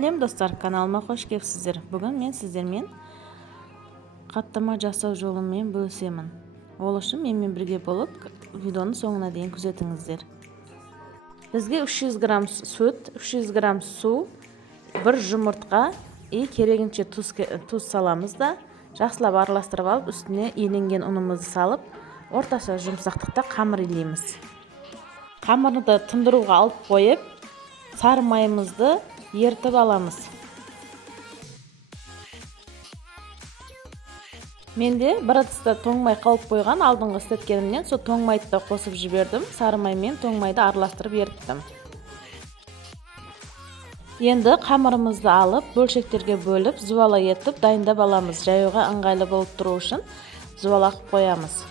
Сәлем достар, каналыма қош келіпсіздер. Бүгін мен сіздермен қаттама жасау жолымен бөлісемін. Ол үшін менімен бірге болып, видеоның соңына дейін күзетіңіздер. Бізге 300 грамм сүт, 300 грамм су, бір жұмыртқа и керегінше тұз саламыз да, жақсылап араластырып алып, үстіне иленген ұнымызды салып, орташа жұмсақтықта қамыр илейміз. Қамырды тындыруға алып қойып, сары майымызды ертіп аламыз. Менде бір ыдыста тоңмай қалып қойған алдыңғы істеткенімнен сол тоңмайды да қосып жібердім. Сары маймен тоңмайды араластырып ерттім. Енді қамырымызды алып, бөлшектерге бөліп, зуала етіп дайындап аламыз. Жаюға ыңғайлы болып тұру үшін зуала қып қоямыз.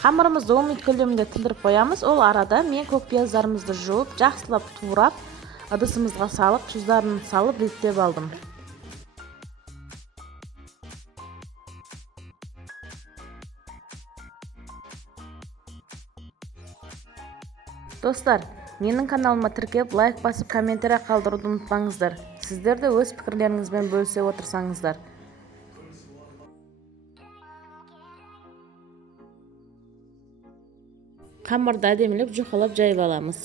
Қамырымызды 10 минут көлемінде тындырып қоямыз. Ол арада мен көк пияздарымызды жуып, жақсылап турап, ыдысымызға салып, тұздарын салып реттеп алдым. Достар, менің каналыма тіркеп, лайк басып, комментарий қалдыруды ұмытпаңыздар. Сіздер де өз пікірлеріңізбен бөлісе отырсаңыздар. Қамырды әдемілеп жұқалап жайып аламыз.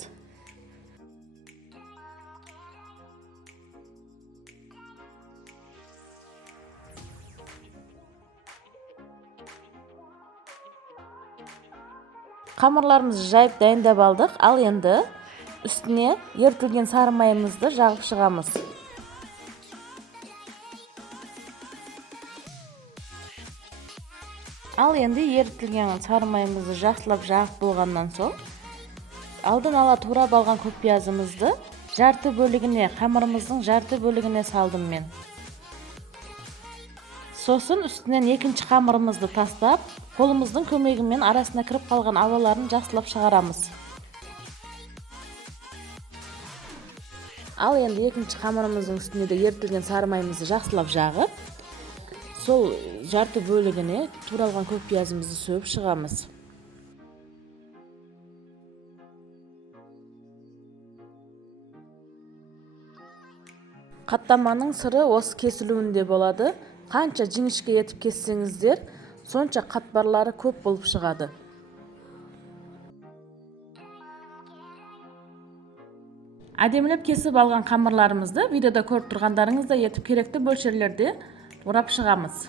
Қамырларымызды жайып дайындап алдық. Ал енді үстіне ертілген сары майымызды жағып шығамыз. Ал енді ертілген сары майымызды жақсылап жағып болғаннан соң, алдын ала турап алған көк пиязымызды жарты бөлігіне, қамырымыздың жарты бөлігіне салдым мен. Сосын үстінен екінші қамырымызды тастап, қолымыздың көмегімен арасына кіріп қалған ауаларын жақсылап шығарамыз. Ал енді екінші қамырымыздың үстіне де ертілген сары майымызды жақсылап жағып, сол жарты бөлігіне туралған көк пиязымызды сөгіп шығамыз. Қаттаманың сыры осы кесілуінде болады. Қанша жіңішке етіп кессеңіздер, сонша қатпарлары көп болып шығады. Әдемілеп кесіп алған қамырларымызды видеода көріп тұрғандарыңыздай етіп керекті мөлшерлерде орап шығамыз.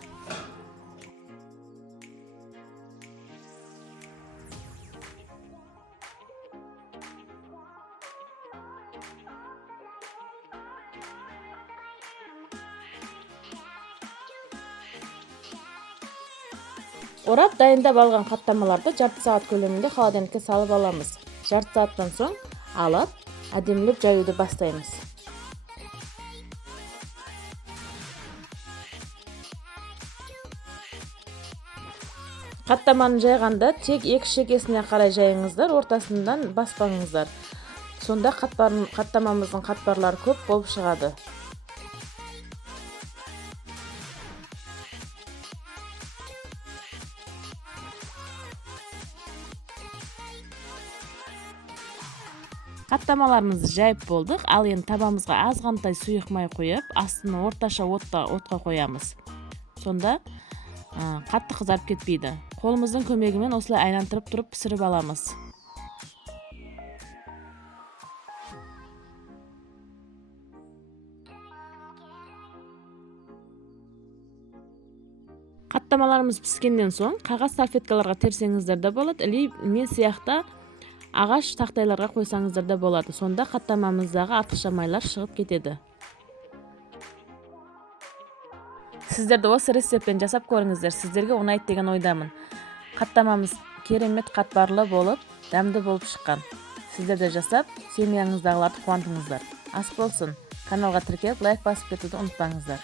Орап дайындап алған қаттамаларды жарты сағат көлемінде холодильникке салып аламыз. Жарты сағаттан соң алып, әдемілеп жаюды бастаймыз. Қаттаманы жайғанда тек екі шекесіне қарай жайыңыздар, ортасынан баспаңыздар. Сонда қаттамамыздың қатпарлары көп болып шығады. Қаттамаларымызды жайып болдық. Ал енді табамызға азғантай сұйық май қойып, астына орташа отқа қоямыз. Сонда қатты қызарып кетпейді. Қолымыздың көмегімен осылай айландырып тұрып пісіріп аламыз. Қаттамаларымыз піскеннен соң қағаз салфеткаларға терсеңіздер де болады, или мен сияқты ағаш тақтайларға қойсаңыздар да болады. Сонда қаттамамыздағы артықша майлар шығып кетеді. Сіздерді осы рецептпен жасап көріңіздер. Сіздерге ұнайды деген ойдамын. Қаттамамыз керемет қатпарлы болып, дәмді болып шыққан. Сіздер де жасап, семьяңыздағыларды қуантыңыздар. Ас болсын. Каналға тіркеліп, лайк басып кетуді ұмытпаңыздар.